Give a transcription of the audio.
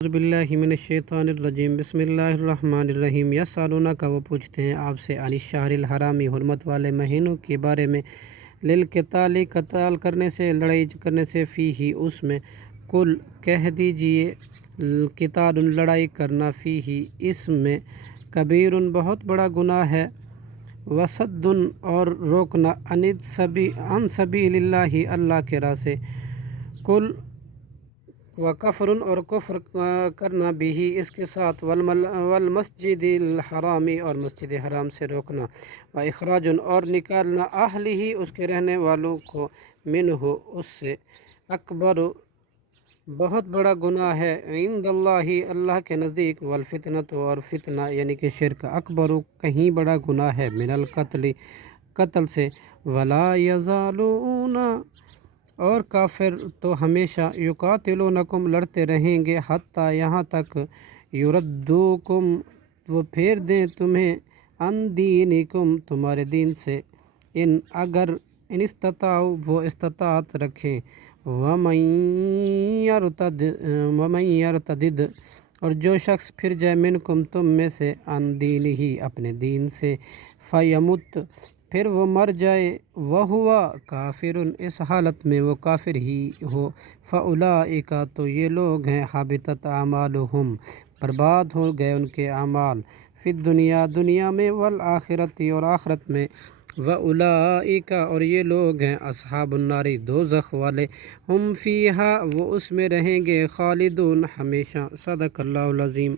اعوذ باللہ من الشیطان الرجیم بسم اللہ الرحمن الرحیم یسألونک وہ پوچھتے ہیں آپ سے عن الشہر الحرام حرمت والے مہینوں کے بارے میں للقتال قتال کرنے سے لڑائی کرنے سے فیہ اس میں قل کہہ دیجئے قتال لڑائی کرنا فیہ اس میں کبیر بہت بڑا گناہ ہے وصد اور روکنا عن سبیل اللہ اللہ کے راہ سے قل وکفر اور کفر کرنا بھی اس کے ساتھ والمسجد الحرامی اور مسجد حرام سے روکنا واخراج اور نکالنا اہلہ اس کے رہنے والوں کو منہ اس سے اکبر بہت بڑا گناہ ہے عند اللہ اللہ کے نزدیک والفتنۃ اور فتنہ یعنی کہ شرک اکبر کہیں بڑا گناہ ہے من القتل قتل سے ولا یزالون اور کافر تو ہمیشہ یقاتلونکم لڑتے رہیں گے حتیٰ یہاں تک یردوکم وہ پھیر دیں تمہیں عن دینکم تمہارے دین سے اگر استطاعوا وہ استطاعت رکھیں ومن یرتد اور جو شخص پھر جائے منکم تم میں سے عن دینہ اپنے دین سے فیمت پھر وہ مر جائے وہو کافر اس حالت میں وہ کافر ہی ہو فاولئک تو یہ لوگ ہیں حبطت اعمالہم برباد ہو گئے ان کے اعمال فی الدنیا دنیا میں والآخرت اور آخرت میں واولئک اور یہ لوگ ہیں اصحاب النار دوزخ والے ہم فیہا وہ اس میں رہیں گے خالدون ہمیشہ صدق اللہ العظیم۔